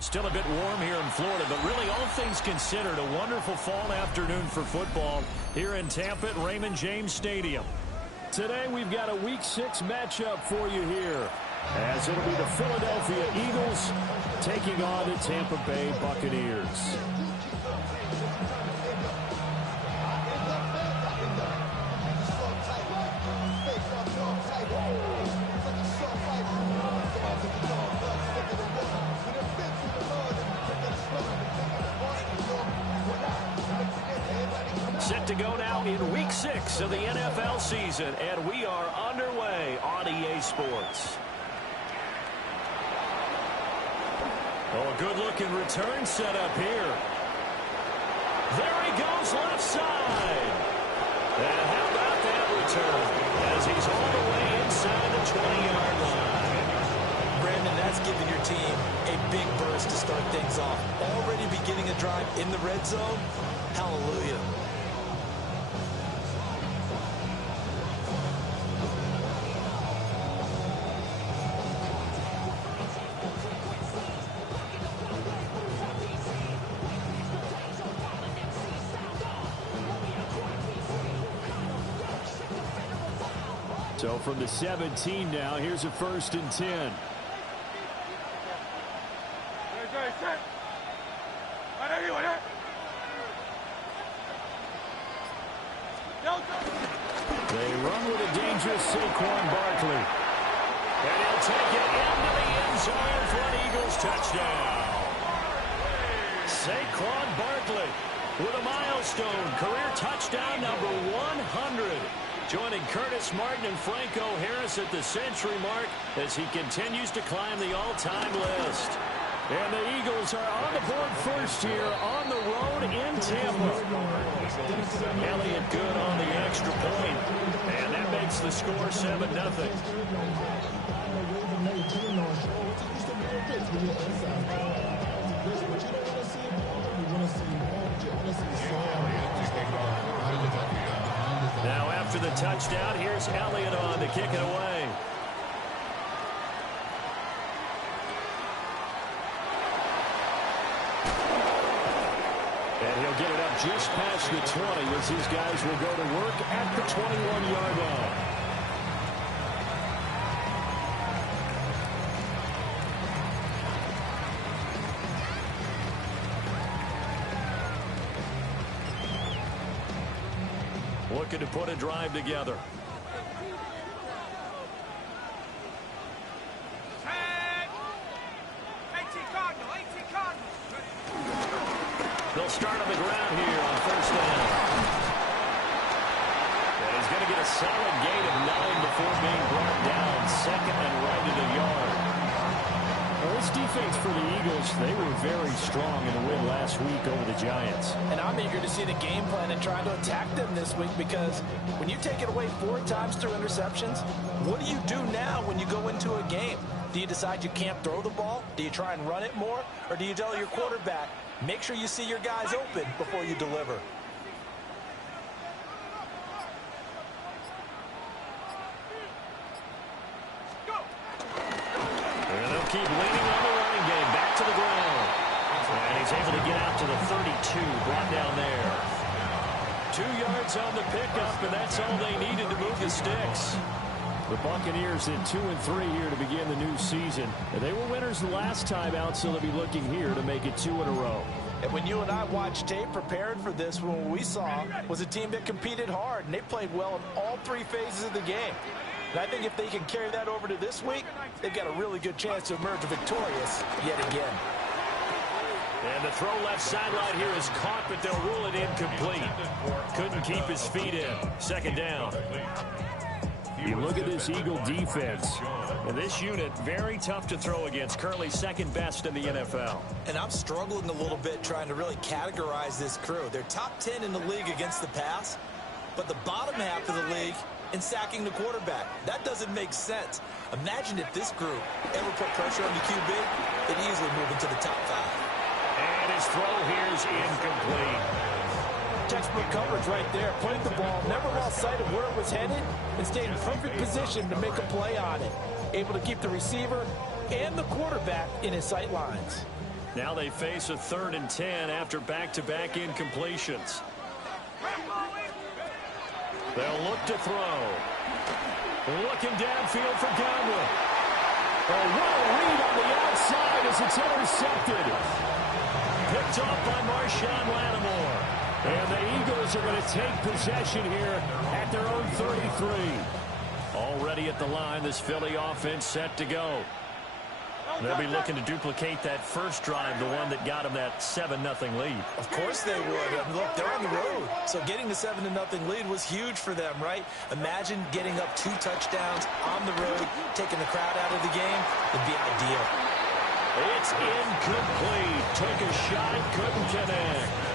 Still a bit warm here in Florida, but really all things considered, a wonderful fall afternoon for football here in Tampa at Raymond James Stadium. Today we've got a Week 6 matchup for you here, as it'll be the Philadelphia Eagles taking on the Tampa Bay Buccaneers. Set to go now in Week 6 of the NFL season, and we are underway on EA Sports. Oh, a good-looking return set up here. There he goes left side. And how about that return as he's all the way inside the 20-yard line. Brandon, that's giving your team a big burst to start things off. Already beginning a drive in the red zone. Hallelujah. So from the 17 now, here's a 1st and 10. They run with a dangerous Saquon Barkley. And he'll take it into the end zone for an Eagles touchdown. Saquon Barkley with a milestone career touchdown number 100. Joining Curtis Martin and Franco Harris at the century mark as he continues to climb the all-time list. And the Eagles are on the board first here on the road in Tampa. Elliott good on the extra point. And that makes the score 7-0. Now after the touchdown, here's Elliott on to kick it away. And he'll get it up just past the 20 as these guys will go to work at the 21-yard line. Looking to put a drive together. They'll start on the ground here on 1st down. And he's going to get a solid gain of 9 before being brought down. 2nd and right at a yard. Well, this defense for the Eagles, they were very strong in the win last week over the Giants. And I'm eager to see the game plan and try to attack them this week, because when you take it away 4 times through interceptions, what do you do now when you go into a game? Do you decide you can't throw the ball? Do you try and run it more? Or do you tell your quarterback, make sure you see your guys open before you deliver? Keep leaning on the running game. Back to the ground. And he's able to get out to the 32. Brought down there. 2 yards on the pickup, and that's all they needed to move the sticks. The Buccaneers in 2-3 here to begin the new season. And they were winners the last time out, so they'll be looking here to make it 2 in a row. And when you and I watched tape prepared for this, what we saw was a team that competed hard, and they played well in all 3 phases of the game. And I think if they can carry that over to this week, they've got a really good chance to emerge victorious yet again. And the throw left sideline here is caught, but they'll rule it incomplete. Couldn't keep his feet in. 2nd down. You look at this Eagle defense. And this unit, very tough to throw against. Currently second best in the NFL. And I'm struggling a little bit trying to really categorize this crew. They're top 10 in the league against the pass, but the bottom half of the league in sacking the quarterback. That doesn't make sense. Imagine if this group ever put pressure on the QB, they'd easily move into the top 5. And his throw here is incomplete. Textbook coverage right there. Putting the ball, never lost sight of where it was headed, and stayed in perfect position to make a play on it. Able to keep the receiver and the quarterback in his sight lines. Now they face a 3rd and 10 after back-to-back incompletions. They'll look to throw. Looking downfield for Godwin. Oh, what a read on the outside as it's intercepted. Picked off by Marshawn Lattimore. And the Eagles are going to take possession here at their own 33. Already at the line, this Philly offense set to go. They'll be looking to duplicate that first drive, the one that got them that 7-0 lead. Of course they would. Look, they're on the road. So getting the 7-0 lead was huge for them, right? Imagine getting up 2 touchdowns on the road, taking the crowd out of the game. It'd be ideal. It's incomplete. Took a shot, couldn't connect.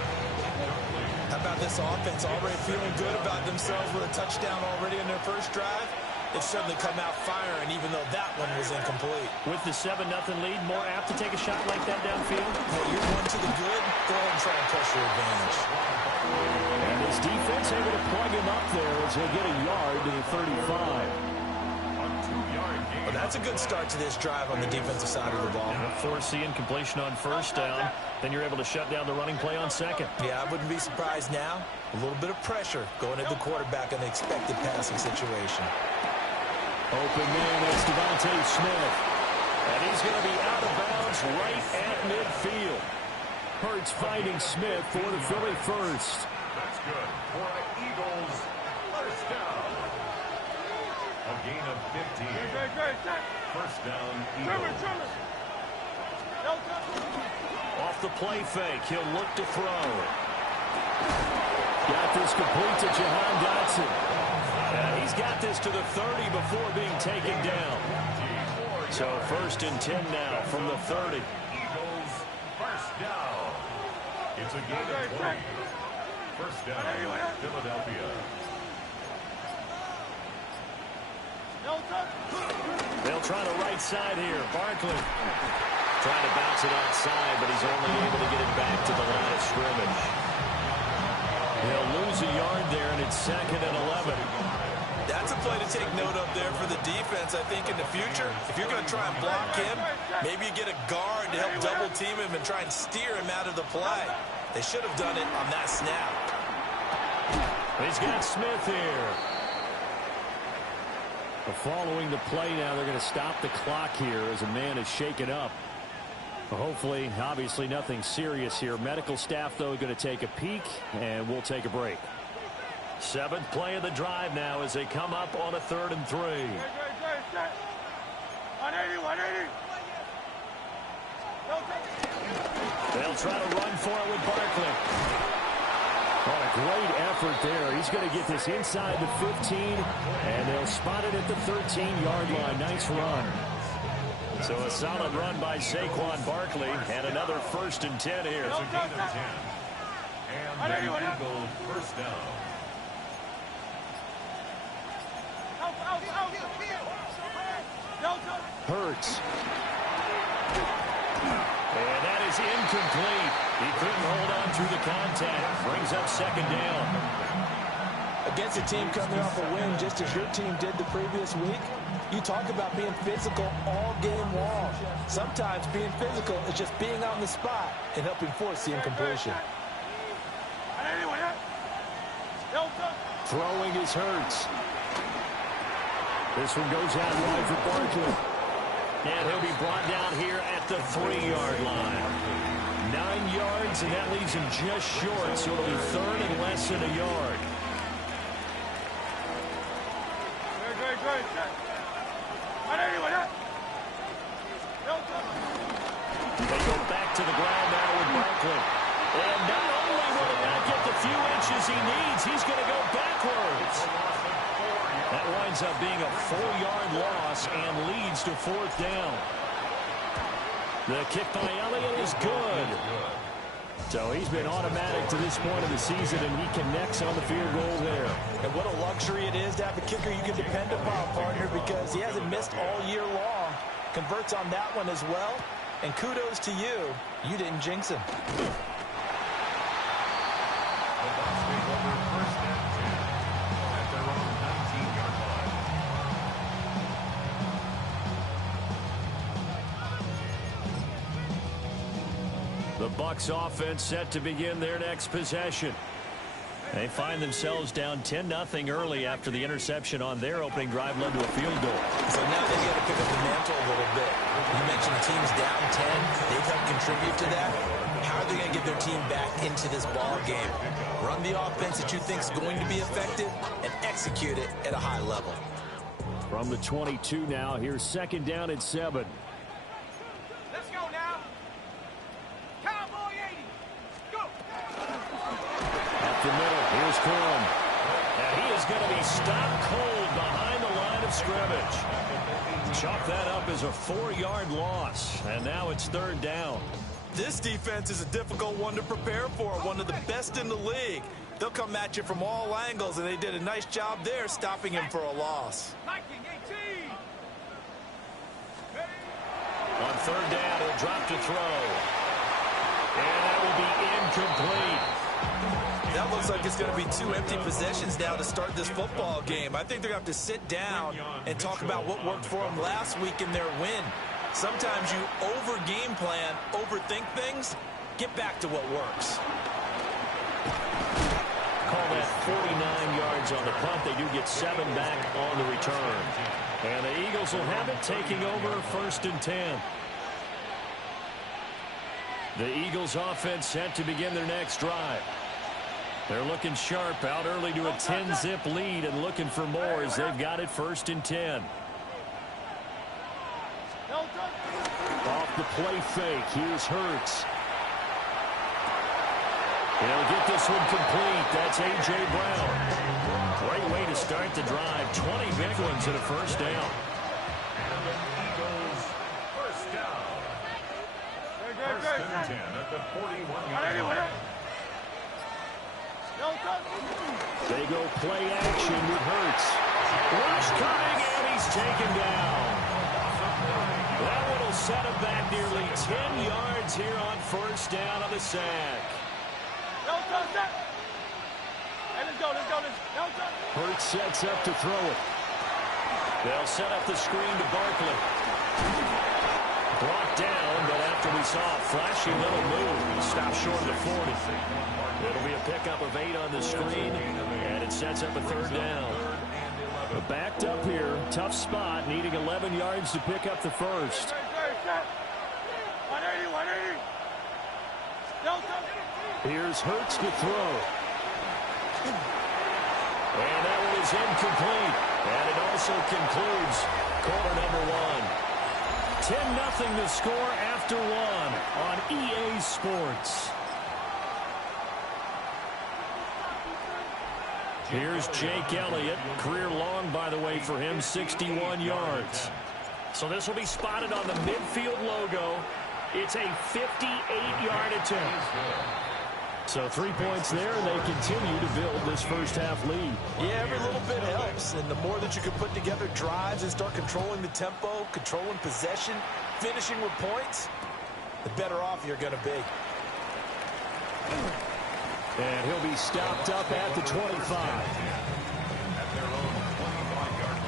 How about this offense already feeling good about themselves with a touchdown already in their first drive? They've certainly come out firing, even though that one was incomplete. With the 7-0 lead, more apt to take a shot like that downfield? Well, you're one to the good. Go ahead and try and press your advantage. And his defense able to plug him up there as he'll get a yard to the 35. Well, that's a good start to this drive on the defensive side of the ball. Force the incompletion on first down. Then you're able to shut down the running play on second. Yeah, I wouldn't be surprised now. A little bit of pressure going at the quarterback in the expected passing situation. Open man, it's Devontae Smith. And he's going to be out of bounds right at midfield. Hurts finding Smith for the Philly first. That's good for the Eagles. First down. A gain of 15. First down, Eagles. Off the play fake, he'll look to throw. Got this complete to Jahan Dotson. And he's got this to the 30 before being taken down. So 1st and 10 now from the 30. Eagles, first down. It's a gain of 20. First down, Philadelphia. They'll try the right side here. Barkley trying to bounce it outside, but he's only able to get it back to the line of scrimmage. They'll lose a yard there, and it's 2nd and 11. That's a play to take note of there for the defense. I think in the future, if you're going to try and block him, maybe you get a guard to help double team him and try and steer him out of the play. They should have done it on that snap. He's got Smith here. Following the play now, they're going to stop the clock here as a man is shaken up. Hopefully, obviously nothing serious here. Medical staff, though, going to take a peek, and we'll take a break. 7th play of the drive now as they come up on a 3rd and 3. 180. They'll try to run for it with Barkley. Oh, a great effort there. He's going to get this inside the 15, and they'll spot it at the 13-yard line. Nice run. So a solid run by Saquon Barkley, and another 1st and 10 here. It's a gain of 10. And the Eagles first down. Hurts. And that is incomplete. He couldn't hold on through the contact. Brings up 2nd down. Against a team coming off a win just as your team did the previous week, you talk about being physical all game long. Sometimes being physical is just being on the spot and helping force the incompletion. Throwing is Hurts. This one goes out wide for Barkley. And he'll be brought down here at the 3-yard line. 9 yards, and that leaves him just short, so it'll be 3rd and less than a yard. They go back to the ground now with Barkley. And not only will he not get the few inches he needs, he's going to go backwards. That winds up being a 4-yard loss and leads to 4th down. The kick by Elliott is good. So he's been automatic to this point of the season, and he connects on the field goal there. And what a luxury it is to have a kicker you can depend upon, partner, because he hasn't missed all year long. Converts on that one as well. And kudos to you. You didn't jinx him. The Bucs offense set to begin their next possession. They find themselves down 10-0 early after the interception on their opening drive led to a field goal. So now they've got to pick up the mantle a little bit. You mentioned teams down 10. They've helped contribute to that. How are they going to get their team back into this ball game? Run the offense that you think is going to be effective and execute it at a high level. From the 22 now, here's 2nd down and 7. Let's go now. Cowboy 80. Go. Up the middle, here's Corum. And he is going to be stopped cold behind the line of scrimmage. Chalk that up as a 4-yard loss. And now it's 3rd down. This defense is a difficult one to prepare for, one of the best in the league. They'll come at you from all angles, and they did a nice job there stopping him for a loss. 19-18. On 3rd down, he'll drop to throw. And that will be incomplete. That looks like it's going to be 2 empty possessions now to start this football game. I think they're going to have to sit down and talk about what worked for them last week in their win. Sometimes you over-game plan, overthink things. Get back to what works. Call that 49 yards on the punt. They do get 7 back on the return. And the Eagles will have it taking over 1st and 10. The Eagles offense set to begin their next drive. They're looking sharp, out early to a 10-zip lead and looking for more as they've got it 1st and 10. Off the play fake, here's Hurts. He'll get this one complete. That's A.J. Brown. Great way to start the drive. 20 big ones and a 1st down. And the Eagles, 1st down. 1st and 10 at the 41-yard line. They go play action with Hurts. Rush coming, and he's taken down. That one will set him back nearly 10 yards here on 1st down on the sack. Hurts sets up to throw it. They'll set up the screen to Barkley. Brought down, but after we saw a flashy little move, stopped short of the 40. It'll be a pickup of 8 on the screen, and it sets up a 3rd down. Backed up here, tough spot, needing 11 yards to pick up the 1st. Here's Hurts to throw. And that one is incomplete. And it also concludes quarter number 1. 10-0 the score after 1 on EA Sports. Here's Jake Elliott. Career long, by the way, for him, 61 yards. So this will be spotted on the midfield logo. It's a 58-yard attempt. So 3 points there, and they continue to build this 1st half lead. Yeah, every little bit helps. And the more that you can put together drives and start controlling the tempo, controlling possession, finishing with points, the better off you're going to be. And he'll be stopped up at the 25. At their own 25-yard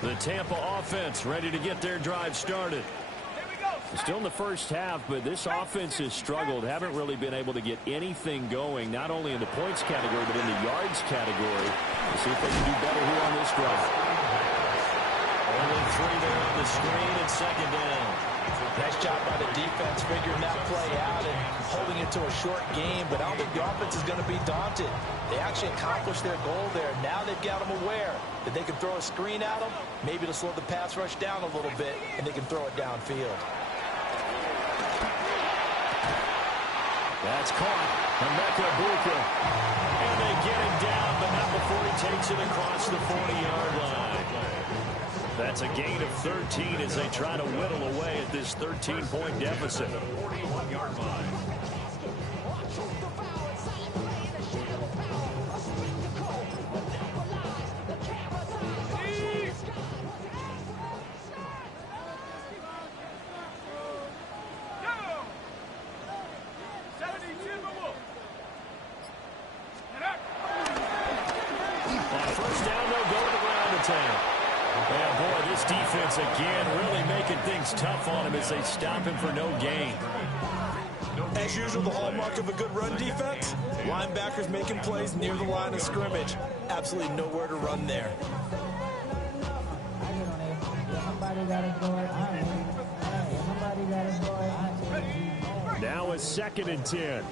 line. The Tampa offense ready to get their drive started. Still in the 1st half, but this offense has struggled. Haven't really been able to get anything going, not only in the points category, but in the yards category. We'll see if they can do better here on this drive. Only 3 there on the screen and 2nd down. Nice job by the defense figuring that play out and holding it to a short game, but I don't think the offense is going to be daunted. They actually accomplished their goal there. Now they've got them aware that they can throw a screen at them, maybe to slow the pass rush down a little bit, and they can throw it downfield. That's caught. Emeka Buka. And they get him down, but not before he takes it across the 40-yard line. That's a gain of 13 as they try to whittle away at this 13-point deficit. 41-yard line. Yeah, boy, this defense again really making things tough on him as they stop him for no gain. As usual, the hallmark of a good run defense, linebackers making plays near the line of scrimmage. Absolutely nowhere to run there. Now a 2nd and 10.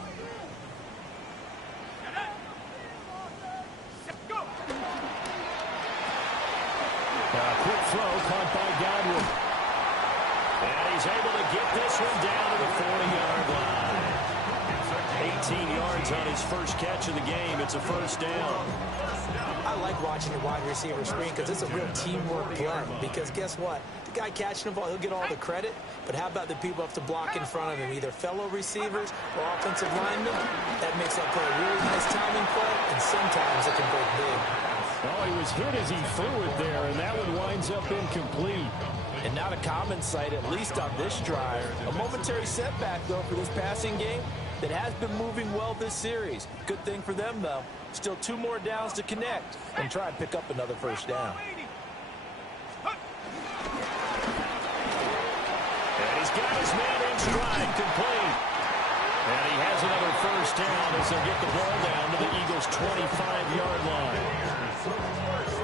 Quick throw caught by Godwin. And he's able to get this one down to the 40-yard line. 18 yards on his first catch of the game. It's a first down. I like watching the wide receiver screen because it's a real teamwork play. Because guess what? The guy catching the ball, he'll get all the credit. But how about the people have to block in front of him, either fellow receivers or offensive linemen? That makes that play a really nice timing play, and sometimes it can break big. Oh, he was hit as he threw it there, and that one winds up incomplete. And not a common sight, at least on this drive. A momentary setback, though, for this passing game that has been moving well this series. Good thing for them, though. Still 2 more downs to connect and try and pick up another first down. And he's got his man in stride, complete. And he has another first down as they'll get the ball down to the Eagles' 25-yard line.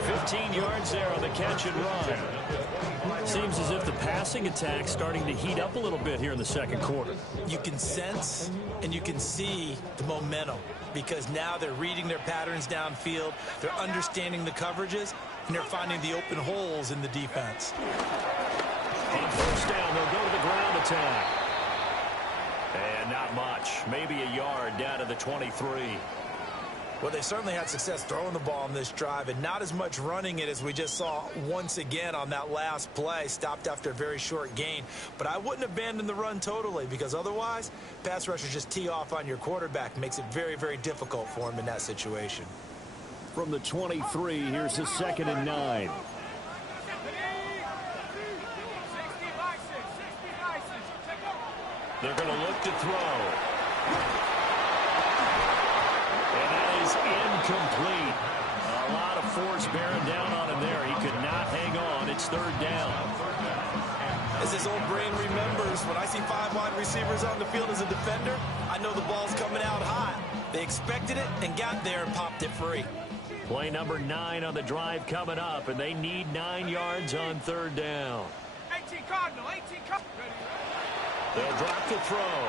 15 yards there on the catch and run. Seems as if the passing attack's starting to heat up a little bit here in the second quarter. You can sense and you can see the momentum because now they're reading their patterns downfield, they're understanding the coverages, and they're finding the open holes in the defense. On first down, they'll go to the ground attack. And not much. Maybe a yard down to the 23. Well, they certainly had success throwing the ball on this drive and not as much running it as we just saw once again on that last play. Stopped after a very short gain. But I wouldn't abandon the run totally because otherwise, pass rushers just tee off on your quarterback. Makes it very, very difficult for him in that situation. From the 23, here's the 2nd and 9. They're going to look to throw. Incomplete. A lot of force bearing down on him there. He could not hang on. It's 3rd down. As his old brain remembers, when I see 5 wide receivers on the field as a defender, I know the ball's coming out hot. They expected it and got there and popped it free. Play number 9 on the drive coming up, and they need 9 yards on 3rd down. 18 Cardinal, 18 Cardinal. They'll drop the throw.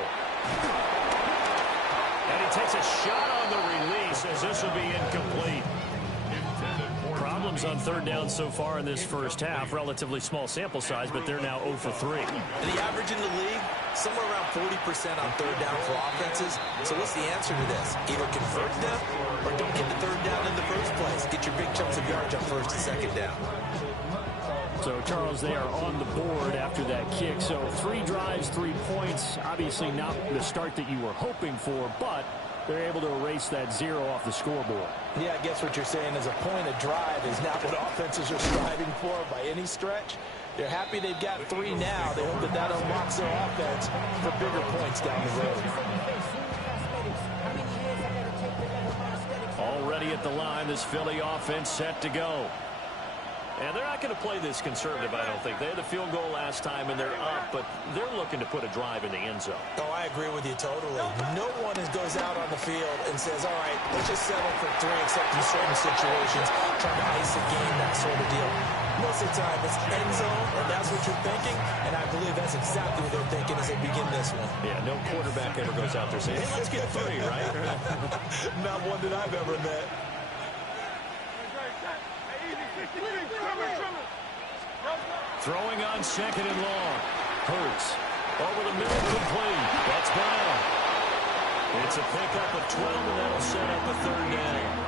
And he takes a shot on the release as this will be incomplete. Problems on 3rd down so far in this first half. Relatively small sample size, but they're now 0 for 3. The average in the league, somewhere around 40% on 3rd down for offenses. So what's the answer to this? Either convert them or don't get the 3rd down in the first place. Get your big chunks of yards on 1st and 2nd down. So, Charles, they are on the board after that kick. So 3 drives, 3 points. Obviously not the start that you were hoping for, but they're able to erase that 0 off the scoreboard. Yeah, I guess what you're saying is a point of drive is not what offenses are striving for by any stretch. They're happy they've got 3 now. They hope that that unlocks their offense for bigger points down the road. Already at the line, this Philly offense set to go. And they're not going to play this conservative, I don't think. They had the field goal last time, and they're up, but they're looking to put a drive in the end zone. Oh, I agree with you totally. No one goes out on the field and says, all right, let's just settle for 3 except in certain situations, trying to ice a game, that sort of deal. Most of the time, it's end zone, and that's what you're thinking, and I believe that's exactly what they're thinking as they begin this one. Yeah, no quarterback ever goes out there saying, hey, let's get 3, right? Not one that I've ever met. Throwing on 2nd and long. Hurts. Over the middle, complete. That's Brown. It's a pickup of 12, and that'll set up a third down.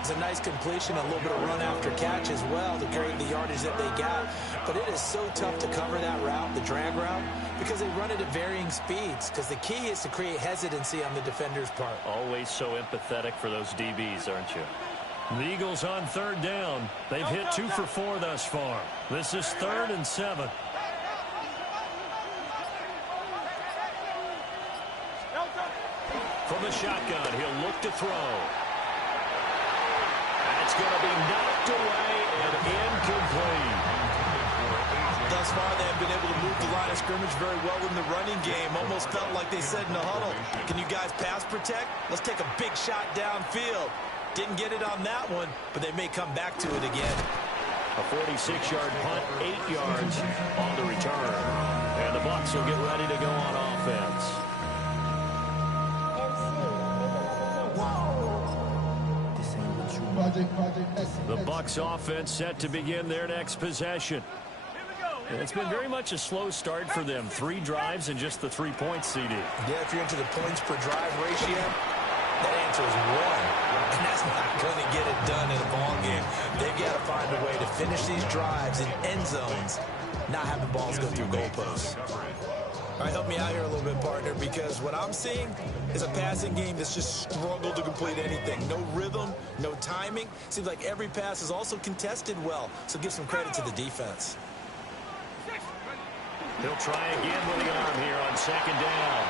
It's a nice completion, a little bit of run after catch as well to create the yardage that they got. But it is so tough to cover that route, the drag route, because they run it at varying speeds. Because the key is to create hesitancy on the defender's part. Always so empathetic for those DBs, aren't you? The Eagles on third down. They've hit 2 for 4 thus far. This is 3rd and 7. From the shotgun, he'll look to throw. That's going to be knocked away and incomplete. Thus far, they have been able to move the line of scrimmage very well in the running game. Almost felt like they said in the huddle, can you guys pass protect? Let's take a big shot downfield. Didn't get it on that one, but they may come back to it again. A 46-yard punt, 8 yards on the return. And the Bucs will get ready to go on offense. The Bucs offense set to begin their next possession. And it's been very much a slow start for them. 3 drives and just the 3 points, CD. Yeah, if you're into the points per drive ratio, that answer is 1. And that's not going to get it done in a ball game. They've got to find a way to finish these drives in end zones, not having balls go through goalposts. All right, help me out here a little bit, partner, because what I'm seeing is a passing game that's just struggled to complete anything. No rhythm, no timing. Seems like every pass is also contested well, so give some credit to the defense. He'll try again with the arm here on 2nd down.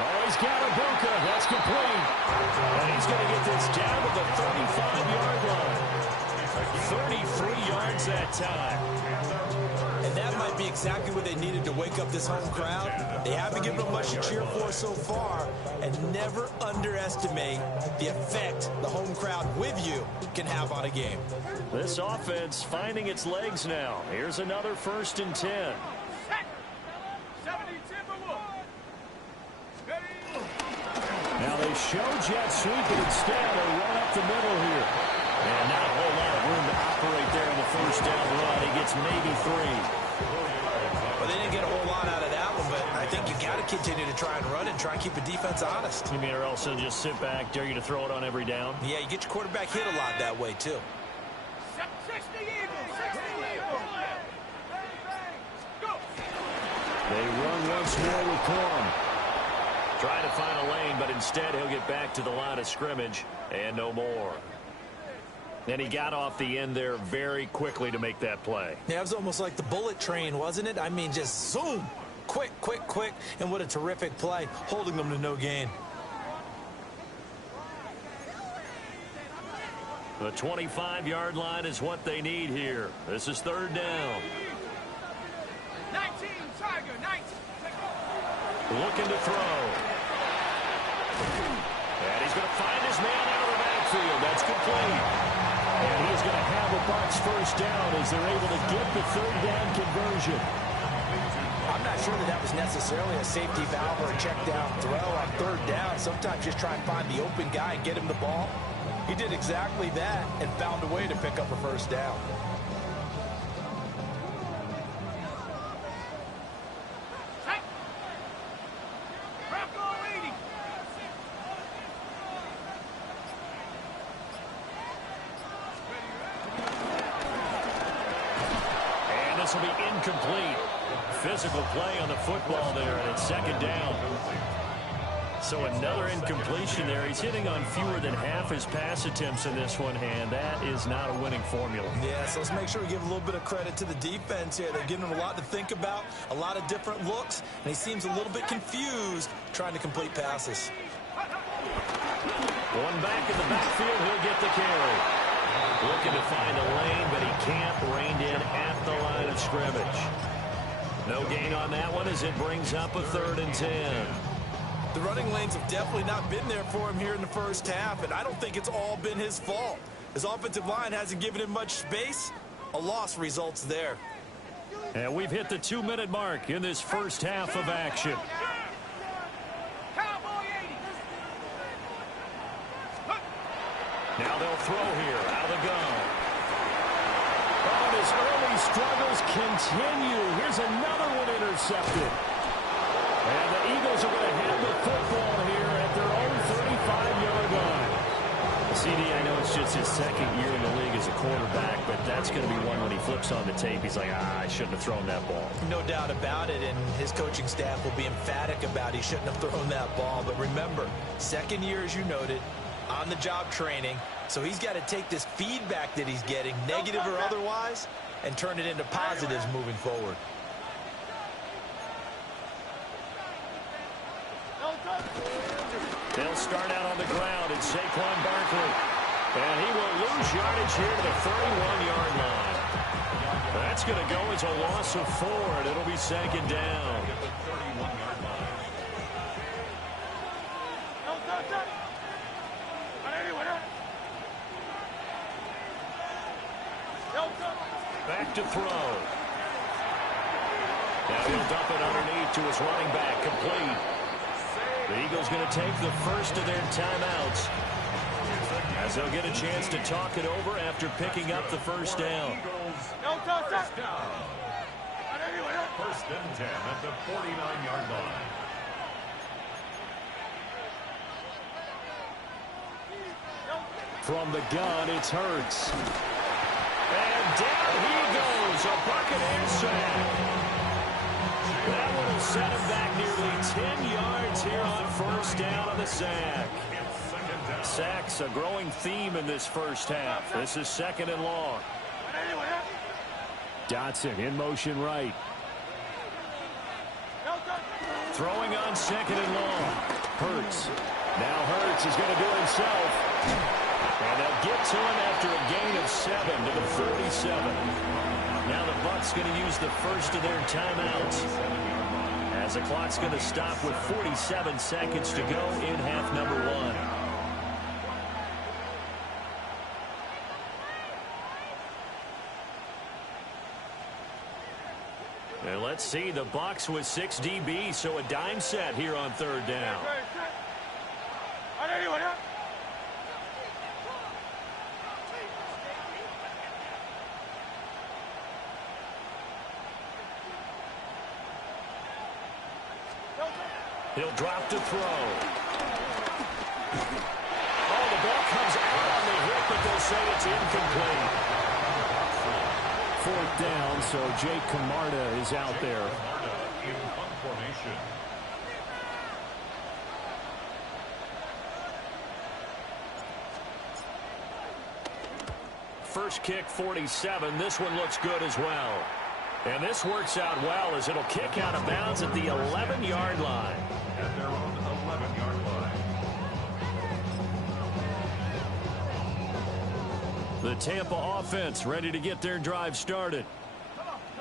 Oh, he's got Ibuka. That's complete. And he's going to get this down to the 35-yard line. 33 yards that time. And that might be exactly what they needed to wake up this home crowd. They haven't given them much to cheer for so far. And never underestimate the effect the home crowd with you can have on a game. This offense finding its legs now. Here's another 1st and 10. Now they show jet sweep, but instead they run up the middle here. And not a whole lot of room to operate there in the 1st down run. He gets maybe 3. Well, they didn't get a whole lot out of that one, but I think you got to continue to try and run and try and keep the defense honest. You mean, or else they'll just sit back, dare you to throw it on every down? Yeah, you get your quarterback hit a lot that way, too. 60 Eagles, 60 Eagles. Go. They run once more with Corum. Trying to find a lane, but instead he'll get back to the line of scrimmage and no more. And he got off the end there very quickly to make that play. Yeah, it was almost like the bullet train, wasn't it? I mean, just zoom. Quick, quick, quick. And what a terrific play, holding them to no gain. The 25-yard line is what they need here. This is 3rd down. 19, Tiger, 19. Looking to throw. And he's going to find his man out of the backfield. That's complete. And he's going to have a Bucs 1st down as they're able to get the 3rd down conversion. I'm not sure that was necessarily a safety valve or a check down throw on 3rd down. Sometimes just try and find the open guy and get him the ball. He did exactly that and found a way to pick up a 1st down. This will be incomplete. Physical play on the football there, and it's 2nd down. So another incompletion there. He's hitting on fewer than half his pass attempts in this one, and that is not a winning formula. Yeah, so let's make sure we give a little bit of credit to the defense here. They're giving him a lot to think about, a lot of different looks, and he seems a little bit confused trying to complete passes. One back in the backfield, he'll get the carry. Looking to find a lane, but he can't rein in at the line of scrimmage. No gain on that one as it brings up a 3rd and 10. The running lanes have definitely not been there for him here in the 1st half, and I don't think it's all been his fault. His offensive line hasn't given him much space. A loss results there. And we've hit the 2-minute mark in this 1st half of action. Now they'll throw here out of the gun. Oh, and his early struggles continue. Here's another one intercepted. And the Eagles are going to have the football here at their own 35-yard line. CD, I know it's just his second year in the league as a quarterback, but that's going to be one when he flips on the tape. He's like, I shouldn't have thrown that ball. No doubt about it, and his coaching staff will be emphatic about he shouldn't have thrown that ball. But remember, second year, as you noted, on-the-job training, so he's got to take this feedback that he's getting, negative or otherwise, and turn it into positives moving forward. They'll start out on the ground, and Saquon Barkley. And he will lose yardage here to the 31-yard line. That's going to go as a loss of 4, and it'll be second down. Back to throw. Now he'll dump it underneath to his running back, complete. The Eagles going to take the first of their timeouts as they'll get a chance to talk it over after picking up the first down. First down. First and 10 at the 49-yard line. From the gun, it's Hurts. And down he goes, a Buccaneer sack. That one will set him back nearly 10 yards here on first down on the sack. Sacks a growing theme in this first half. This is second and long. Dotson in motion right. Throwing on second and long. Hurts. Now Hurts is going to do it himself. And they'll get to him after a gain of 7 to the 37. Now the Bucs going to use the first of their timeouts, as the clock's going to stop with 47 seconds to go in half number 1. And let's see, the Bucs with 6 DBs, so a dime set here on third down. He'll drop to throw. Oh, the ball comes out on the hit, but they'll say it's incomplete. Fourth down, so Jake Camarda is out there. In punt formation. First kick, 47. This one looks good as well. And this works out well as it'll kick out of bounds at the 11-yard line. At their own 11-yard line. The Tampa offense ready to get their drive started.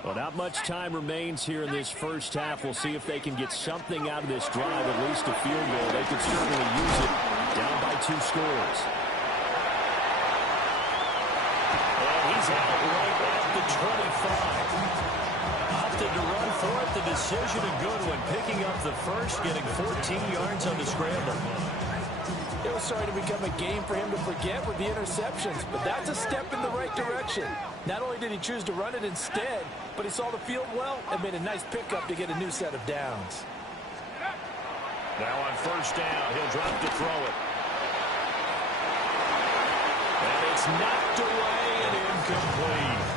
Well, not much time remains here in this first half. We'll see if they can get something out of this drive, at least a field goal. They could certainly use it, down by 2 scores. And he's out right at the 25. Opted to run for it. The decision a good one, picking up the first, getting 14 yards on the scramble. It was starting to become a game for him to forget with the interceptions, but that's a step in the right direction. Not only did he choose to run it instead, but he saw the field well and made a nice pickup to get a new set of downs. Now on first down, he'll drop to throw it. And it's knocked away and incomplete.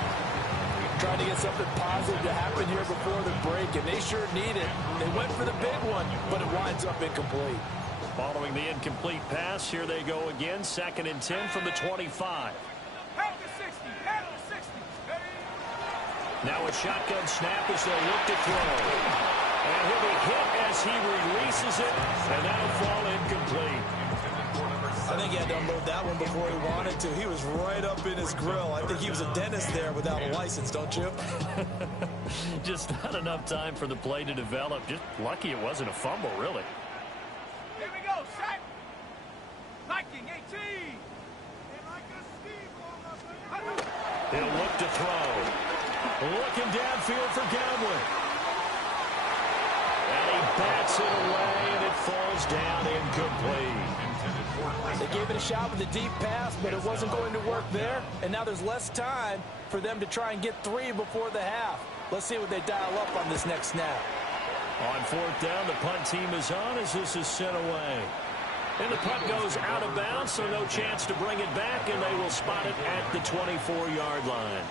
Trying to get something positive to happen here before the break, and they sure need it. They went for the big one, but it winds up incomplete. Following the incomplete pass, here they go again. Second and 10 from the 25. Head to 60. Head to 60. Now a shotgun snap as they look to throw. And he'll be hit as he releases it, and that'll fall incomplete. I think he had to unload that one before he wanted to. He was right up in his grill. I think he was a dentist there without a license, don't you? Just not enough time for the play to develop. Just lucky it wasn't a fumble, really. Here we go, set. Viking 18. He'll look to throw. Looking downfield for Godwin. And he bats it away, and it falls down incomplete. They gave it a shot with a deep pass, but it wasn't going to work there. And now there's less time for them to try and get 3 before the half. Let's see what they dial up on this next snap. On fourth down, the punt team is on as this is sent away. And the punt goes out of bounds, so no chance to bring it back, and they will spot it at the 24-yard line.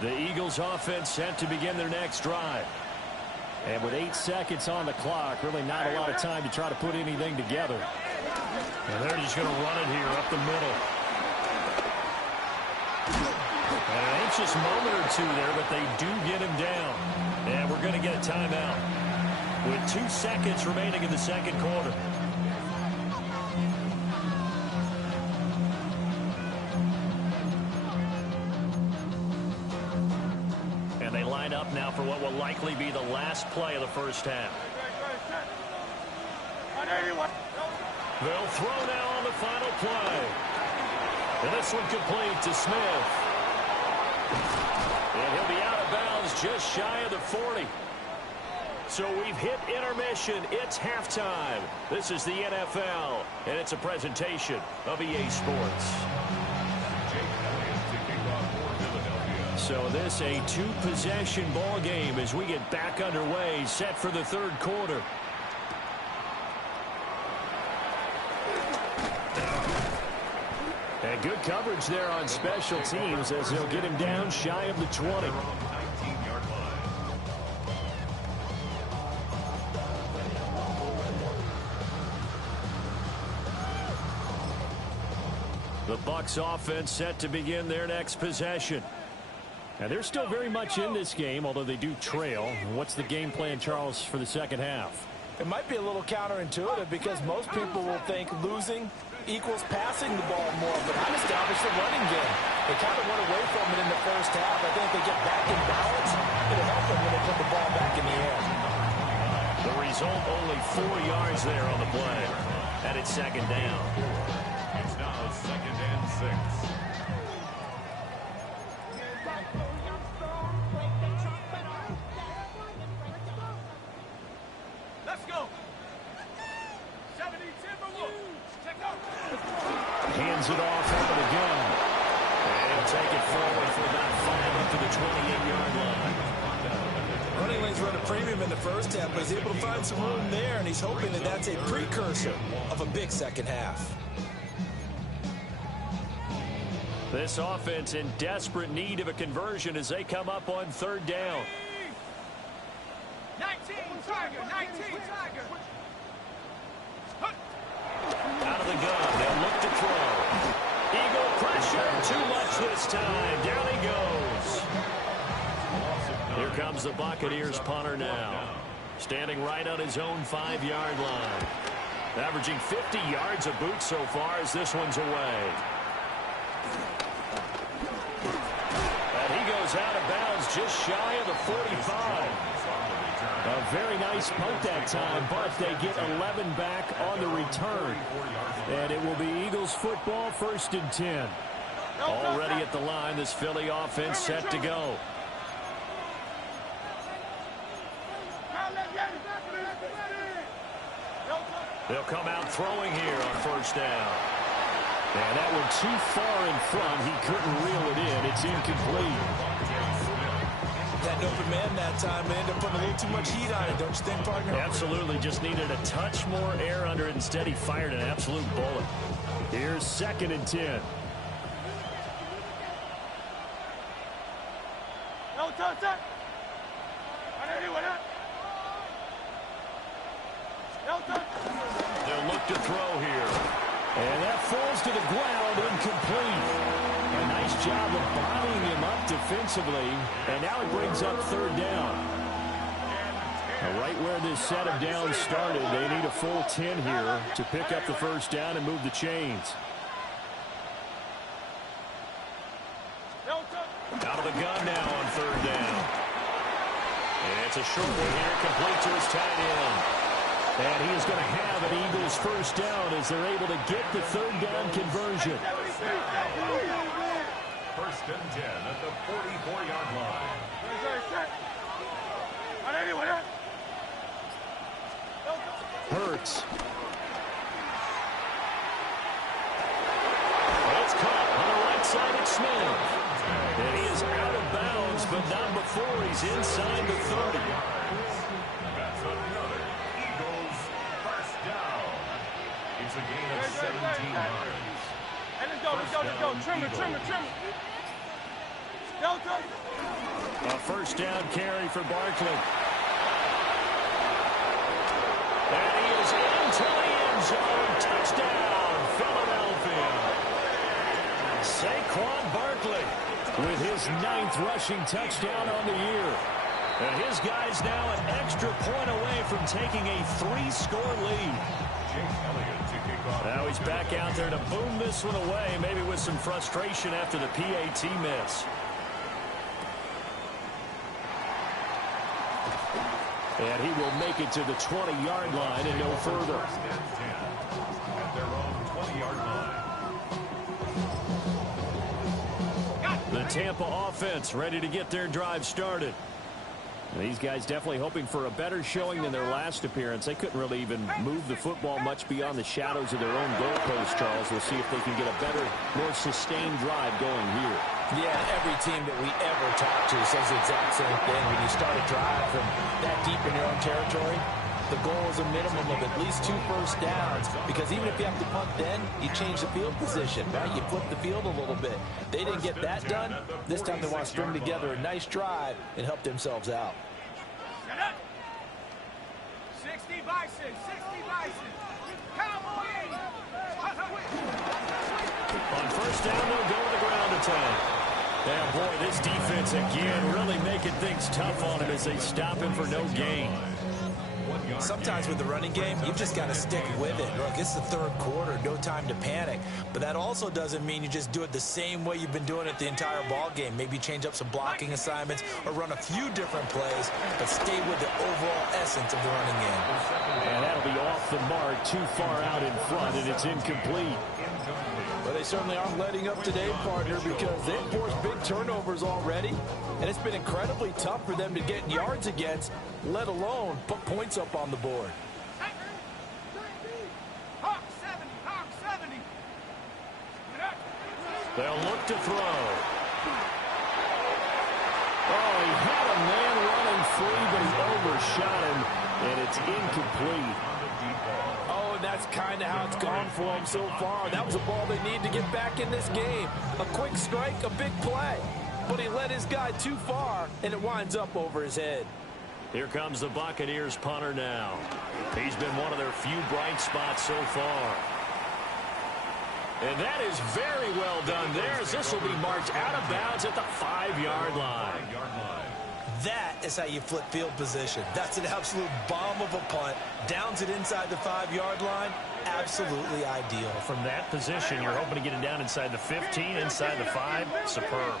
The Eagles offense set to begin their next drive. And with 8 seconds on the clock, really not a lot of time to try to put anything together. And they're just going to run it here up the middle. And an anxious moment or two there, but they do get him down. And we're going to get a timeout with 2 seconds remaining in the second quarter. And they line up now for what will likely be the last play of the first half. They'll throw now on the final play. And this one complete to Smith. And he'll be out of bounds just shy of the 40. So we've hit intermission. It's halftime. This is the NFL, and it's a presentation of EA Sports. So this a 2-possession ball game as we get back underway, set for the third quarter. And good coverage there on special teams as they'll get him down shy of the 20. The Bucs offense set to begin their next possession. And they're still very much in this game, although they do trail. What's the game plan, Charles, for the second half? It might be a little counterintuitive because most people will think losing equals passing the ball more, but I'm established the running game. They kind of went away from it in the first half. I think if they get back in balance, it'll help them when they put the ball back in the air. The result, only 4 yards there on the play. And it's second down. It's now 2nd and 6. Let's go. 70 Timberwolves. Check out. Hands it off over the gun. And he'll take it forward for about 5 up to the 28-yard line. Running lanes run a premium in the first half, but he's able to find some room there, and he's hoping that that's a precursor of a big second half. This offense in desperate need of a conversion as they come up on third down. 19 Tiger. 19 Tiger. Out of the gun, they'll look to throw. Eagle pressure, too much this time. Down he goes. Here comes the Buccaneers punter now. Standing right on his own 5-yard line. Averaging 50 yards a boot so far as this one's away. And he goes out of bounds just shy of the 45. A very nice punt that time, but they get 11 back on the return. And it will be Eagles football, 1st and 10. Already at the line, this Philly offense set to go. They'll come out throwing here on 1st down. And that one too far in front. He couldn't reel it in. It's incomplete. That open man that time ended up putting a little too much heat on it, don't you think, partner? Absolutely. Just needed a touch more air under it. Instead, he fired an absolute bullet. Here's 2nd and 10. They'll look to throw here. And that falls to the ground, incomplete. A nice job of bodying him up defensively. And now it brings up 3rd down. Now right where this set of downs started, they need a full 10 here to pick up the 1st down and move the chains. Out of the gun now on 3rd down. And it's a short one here, complete to his tight end. And he is going to have an Eagles 1st down as they're able to get the 3rd down conversion. 1st and 10 at the 44-yard line. Hurts. It's caught on the right side. It's is out of bounds, but not before he's inside the 30. That's another Eagles first down. It's a gain of 17 yards. Hey, let's go. Trim it. Delta. A first down carry for Barkley. And he is into the end zone. Touchdown, Philadelphia. Saquon Barkley with his 9th rushing touchdown on the year. And his guy's now an extra point away from taking a 3-score lead. Now he's back out there to boom this one away, maybe with some frustration after the PAT miss. And he will make it to the 20-yard line and no further. At their own 20-yard line. The Tampa offense ready to get their drive started. These guys definitely hoping for a better showing than their last appearance. They couldn't really even move the football much beyond the shadows of their own goalpost, Charles. We'll see if they can get a better, more sustained drive going here. Yeah, every team that we ever talk to says the exact same thing. When you start a drive from that deep in your own territory, the goal is a minimum of at least 2 first downs, because even if you have to punt then, you change the field position, right? You flip the field a little bit. They didn't get that done. This time they want to string together a nice drive and help themselves out. 60 Bison. Cowboys. On first down, they'll go to the ground attack. And boy, this defense again really making things tough on him as they stop him for no gain. Sometimes with the running game, you've just got to stick with it. Look, it's the 3rd quarter, no time to panic. But that also doesn't mean you just do it the same way you've been doing it the entire ball game. Maybe change up some blocking assignments or run a few different plays, but stay with the overall essence of the running game. And that'll be off the mark, too far out in front, and it's incomplete. Well, they certainly aren't letting up today, partner, because they've forced big turnovers already, and it's been incredibly tough for them to get yards against, let alone put points up on the board. Hawk 70. They'll look to throw. Oh, he had a man running free, but he overshot him, and it's incomplete. Oh, and that's kind of how it's gone for them so far. That was a ball they need to get back in this game. A quick strike, a big play. But he led his guy too far, and it winds up over his head. Here comes the Buccaneers punter now. He's been one of their few bright spots so far. And that is very well done there, as this will be marked out of bounds at the 5-yard line. That is how you flip field position. That's an absolute bomb of a punt. Downs it inside the 5-yard line. Absolutely ideal. From that position, you're hoping to get it down inside the 15, inside the 5. Superb.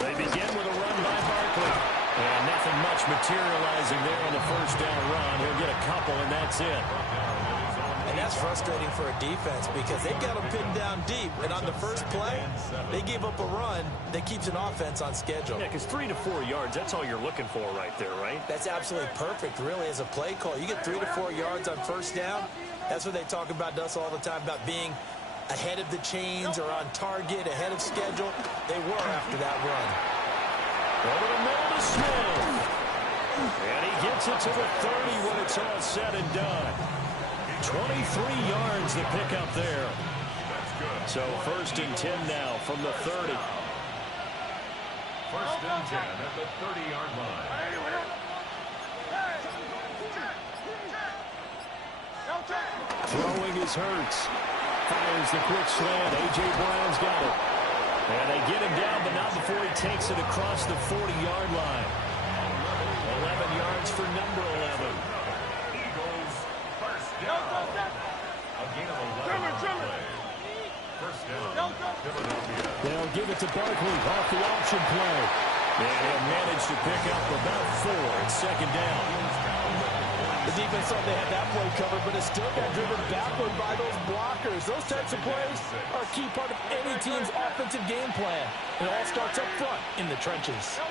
They begin with a run by Barkley. And nothing much materializing there on the first down run. He'll get a couple, and that's it. And that's frustrating for a defense because they've got them pinned down deep. And on the first play, they gave up a run that keeps an offense on schedule. Yeah, because 3 to 4 yards, that's all you're looking for right there, right? That's absolutely perfect, really, as a play call. You get 3 to 4 yards on first down. That's what they talk about to us all the time, about being ahead of the chains or on target, ahead of schedule. They were after that run. Over the middle to Smith. And he gets it to the 30 when it's all said and done. 23 yards to pick up there. So first and 10 now from the 30. First and 10 at the 30-yard line. Throwing is Hurts. Fires the quick slant. A.J. Brown's got it. And they get him down, but not before he takes it across the 40-yard line. 11 yards for number 11. Eagles first down. A gain of 11 play. First down, Philadelphia. They'll give it to Barkley off the option play. And he'll manage to pick up about 4 at second down. The defense thought they had that play covered, but it still got driven backward by those blockers. Those types of plays are a key part of any team's offensive game plan. It all starts up front in the trenches.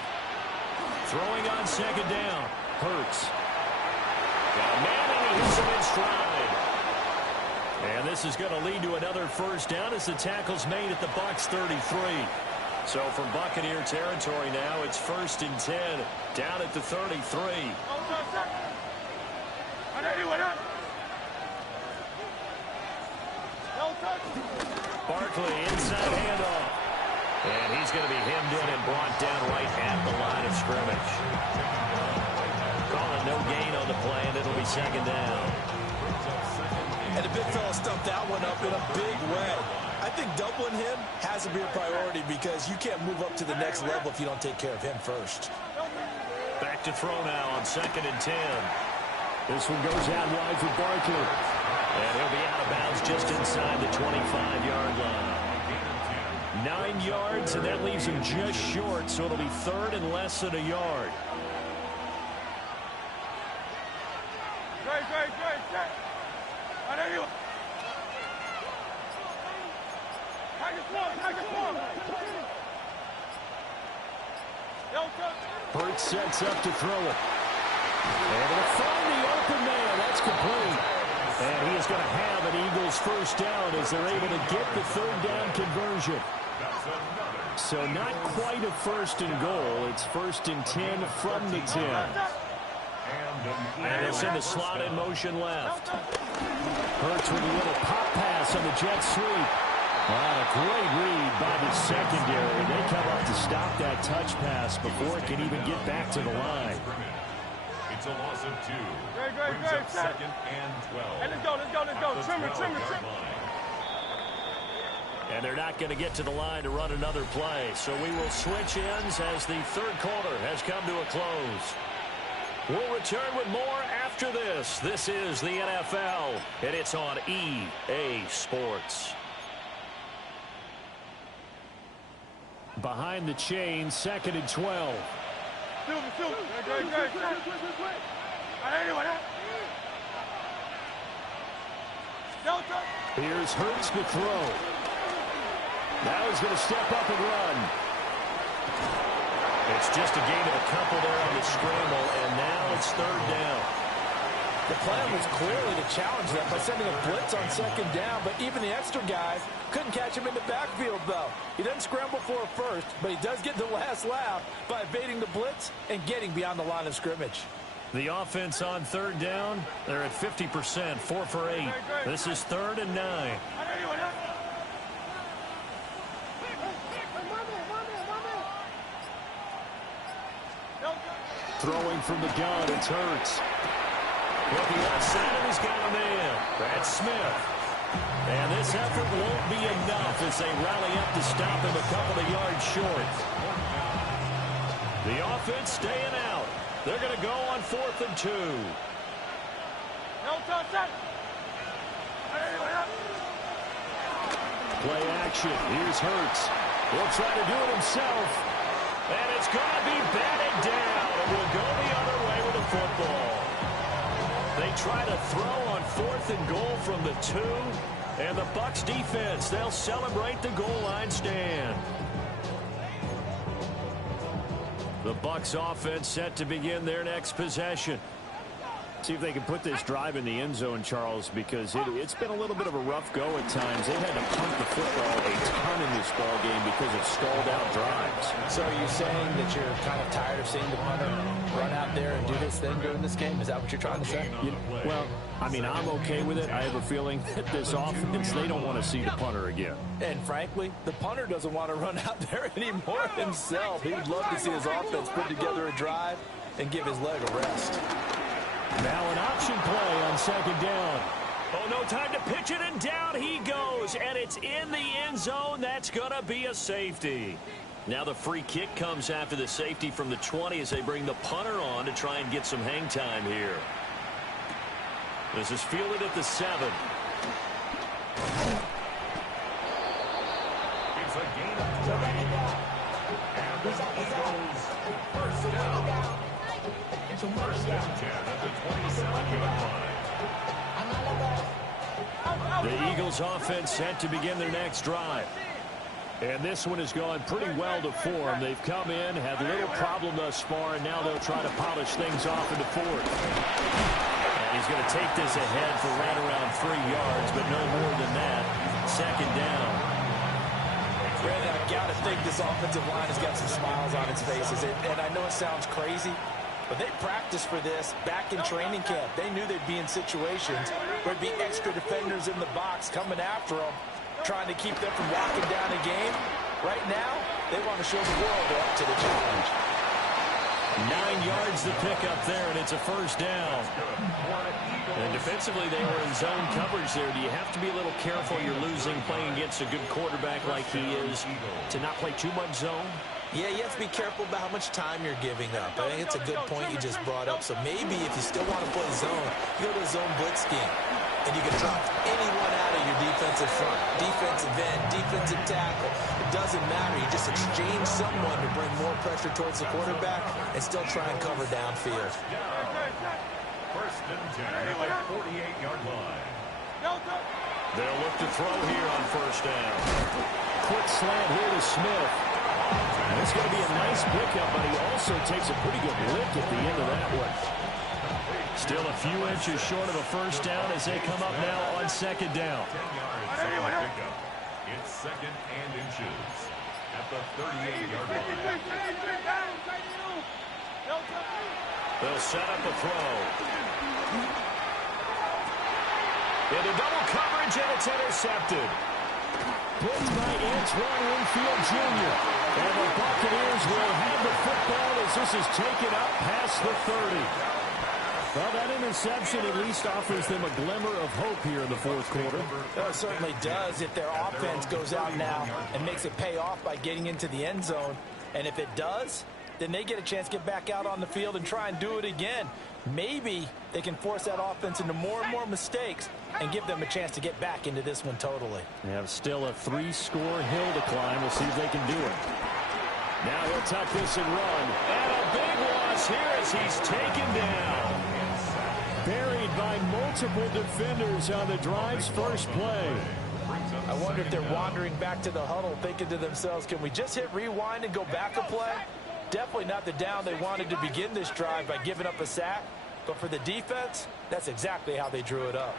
Throwing on second down. Hurts. Got a man, and he hits him in stride. And this is going to lead to another first down as the tackle's made at the Bucs 33. So from Buccaneer territory now, it's 1st and 10 down at the 33. Barkley inside handoff. And he's going to be hemmed in and brought down right at the line of scrimmage. Calling no gain on the play, and it'll be 2nd down. And the big fella stumped that one up in a big way. I think doubling him has to be a priority because you can't move up to the next level if you don't take care of him first. Back to throw now on 2nd and 10. This one goes out wide for Barkley. And he'll be out of bounds just inside the 25-yard line. 9 yards, and that leaves him just short, so it'll be 3rd and less than a yard. Hurts sets up to throw it. And it'll find the open man. That's complete. And he is going to have an Eagles first down as they're able to get the 3rd down conversion. So not quite a 1st and goal. It's 1st and 10 from the 10. And it's in the slot in motion left. Hurts with a little pop pass on the jet sweep. A great read by the secondary. They come up to stop that touch pass before it can even get back to the line. It's a loss of 2. Brings up 2nd and 12. Hey, let's go. Trim. And they're not going to get to the line to run another play. So we will switch ends as the 3rd quarter has come to a close. We'll return with more after this. This is the NFL, and it's on EA Sports. Behind the chain, 2nd and 12. Here's Hurts to throw. Now he's going to step up and run. It's just a gain of a couple there on the scramble, and now it's 3rd down. The plan was clearly to challenge them by sending a blitz on 2nd down, but even the extra guys couldn't catch him in the backfield, though. He doesn't scramble for a first, but he does get the last laugh by evading the blitz and getting beyond the line of scrimmage. The offense on 3rd down, they're at 50%, 4 for 8. This is 3rd and 9. Throwing from the gun, it's Hurts. Looking outside, and he's got a man. That's Smith. And this effort won't be enough as they rally up to stop him a couple of yards short. The offense staying out. They're going to go on 4th and 2. Play action. Here's Hurts. He'll try to do it himself. And it's going to be batted down. And we'll go the other way with the football. They try to throw on 4th and goal from the 2. And the Bucs defense, they'll celebrate the goal line stand. The Bucs offense set to begin their next possession. See if they can put this drive in the end zone, Charles, because it's been a little bit of a rough go at times. They've had to punt the football a ton in this ball game because of stalled out drives. So are you saying that you're kind of tired of seeing the punter run out there and do his thing during this game? Is that what you're trying to say? Well, I mean, I'm okay with it. I have a feeling that this offense, they don't want to see the punter again. And frankly, the punter doesn't want to run out there anymore himself. He would love to see his offense put together a drive and give his leg a rest. Now an option play on 2nd down. Oh, no time to pitch it, and down he goes. And it's in the end zone. That's going to be a safety. Now the free kick comes after the safety from the 20 as they bring the punter on to try and get some hang time here. This is fielded at the 7. It's a gain of 20. And the Eagles first down. It's a first down 10 at the 27-yard line. The Eagles offense set to begin their next drive. And this one has gone pretty well to form. They've come in, had little problem thus far, and now they'll try to polish things off into 4th. He's going to take this ahead for right around 3 yards, but no more than that. Second down. Brandon, I've got to think this offensive line has got some smiles on its faces. And I know it sounds crazy, but they practiced for this back in training camp. They knew they'd be in situations where there'd be extra defenders in the box coming after them, trying to keep them from locking down a game. Right now, they want to show the world they're up to the challenge. 9 yards to pick up there, and it's a first down. And defensively, they were in zone coverage there. Do you have to be a little careful you're losing playing against a good quarterback like he is to not play too much zone? Yeah, you have to be careful about how much time you're giving up. I think it's a good point you just brought up. So maybe if you still want to play zone, you go to a zone blitz scheme. And you can drop anyone out of your defensive front, defensive end, defensive tackle. It doesn't matter. You just exchange someone to bring more pressure towards the quarterback and still try and cover downfield. First and 10 at the 48-yard line. They'll look to throw here on first down. Quick slant here to Smith. And it's going to be a nice pickup, but he also takes a pretty good lick at the end of that one. Still a few inches short of a first down as they come up now on second down. 10 yards on pickup. It's second and inches at the 38-yard line. They'll set up a throw. Into double coverage, and it's intercepted. Blitz by Antoine Winfield Jr. And the Buccaneers will have the football as this is taken up past the 30. Well, that interception at least offers them a glimmer of hope here in the fourth quarter. It certainly does if their offense goes out now and makes it pay off by getting into the end zone. And if it does, then they get a chance to get back out on the field and try and do it again. Maybe they can force that offense into more and more mistakes and give them a chance to get back into this one totally. They have still a 3-score hill to climb. We'll see if they can do it. Now he'll tuck this and run. And a big loss here as he's taken down. Buried by multiple defenders on the drive's first play. I wonder if they're wandering back to the huddle thinking to themselves, can we just hit rewind and go back a play? Definitely not the down they wanted to begin this drive by giving up a sack. But for the defense, that's exactly how they drew it up.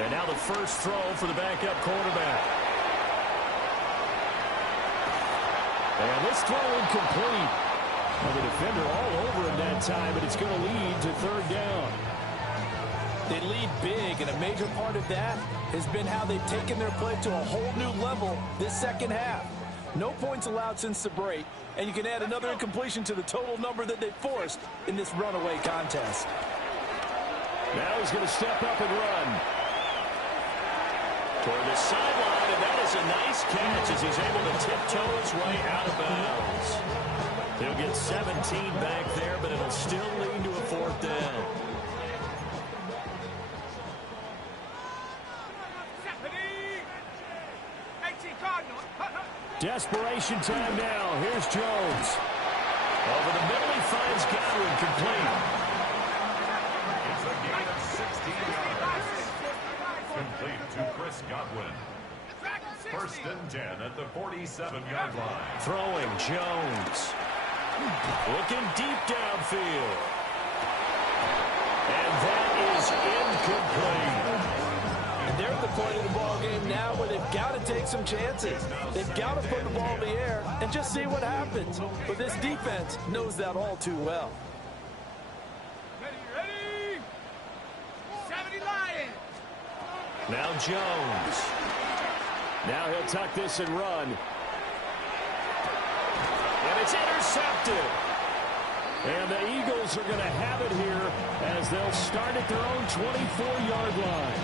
And now the first throw for the backup quarterback. And this throw incomplete. Well, the defender all over him that time, but it's going to lead to third down. They lead big, and a major part of that has been how they've taken their play to a whole new level this second half. No points allowed since the break, and you can add another incompletion to the total number that they forced in this runaway contest. Now he's going to step up and run. Toward the sideline, and that is a nice catch as he's able to tiptoe his way out of bounds. He'll get 17 back there, but it'll still lead to a fourth down. Desperation time now. Here's Jones. Over the middle, he finds Godwin complete. It's a gain of 16 yards. Complete to Chris Godwin. First and 10 at the 47-yard line. Throwing Jones. Looking deep downfield. And that is incomplete. And they're at the point of the ball game now where they've got to take some chances. They've got to put the ball in the air and just see what happens. But this defense knows that all too well. Ready? 70 Lions. Now Jones. Now he'll tuck this and run. And it's intercepted. And the Eagles are going to have it here as they'll start at their own 24-yard line.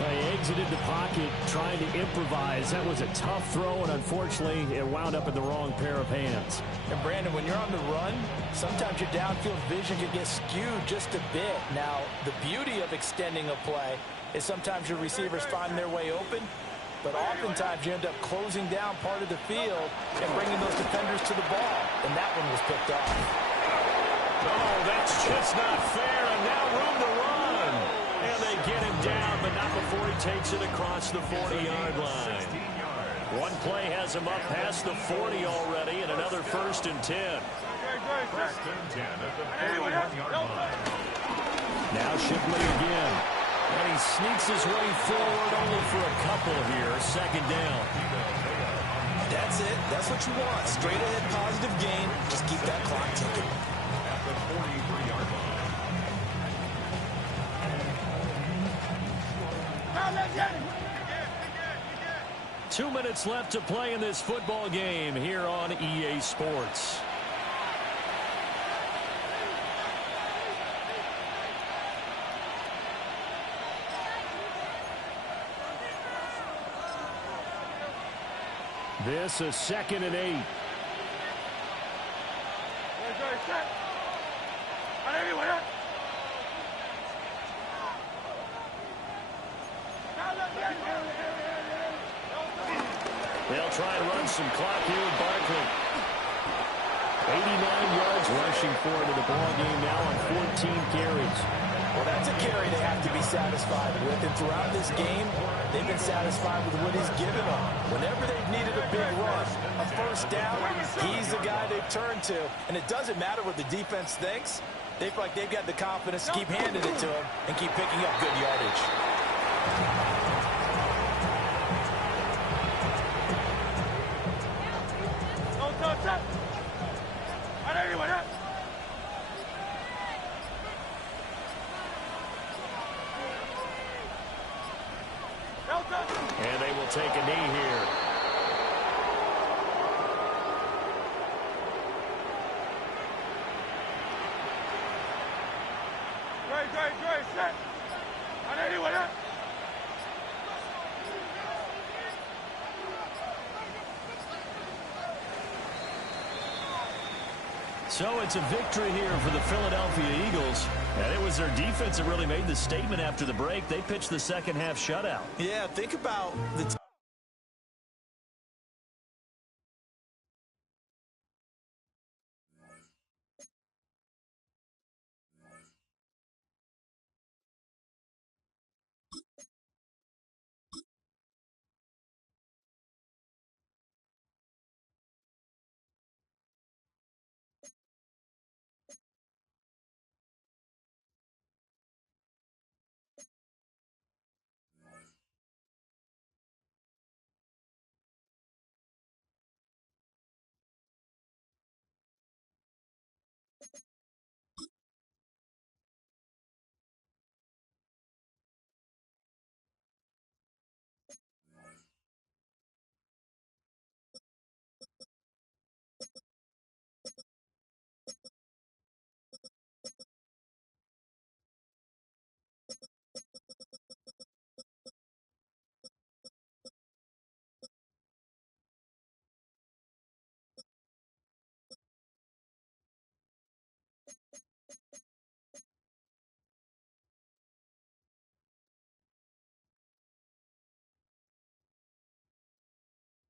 They exited the pocket trying to improvise. That was a tough throw, and unfortunately, it wound up in the wrong pair of hands. And Brandon, when you're on the run, sometimes your downfield vision can get skewed just a bit. Now, the beauty of extending a play is sometimes your receivers find their way open, but oftentimes you end up closing down part of the field and bringing those defenders to the ball, and that one was picked off. Oh, that's just not fair, and now room to run. And they get him down, but not before he takes it across the 40-yard line. One play has him up past the 40 already, and another first and 10. First and 10 at the 41-yard line. Now Now Shipley again. And he sneaks his way forward only for a couple here. Second down. That's it. That's what you want. Straight ahead positive gain. Just keep that clock ticking. At the 43-yard line. 2 minutes left to play in this football game here on EA Sports. This is 2nd and 8. They'll try and run some clock here with Barkley. 89 yards rushing for him in the ball game now on 14 carries. Well, that's a carry they have to be satisfied with. And throughout this game, they've been satisfied with what he's given them. Whenever they've needed a big run, a first down, he's the guy they've turned to. And it doesn't matter what the defense thinks. They feel like they've got the confidence to keep handing it to him and keep picking up good yardage. And they will take a knee here. Set. So it's a victory here for the Philadelphia Eagles. And it was their defense that really made the statement after the break. They pitched the second half shutout. Yeah, think about the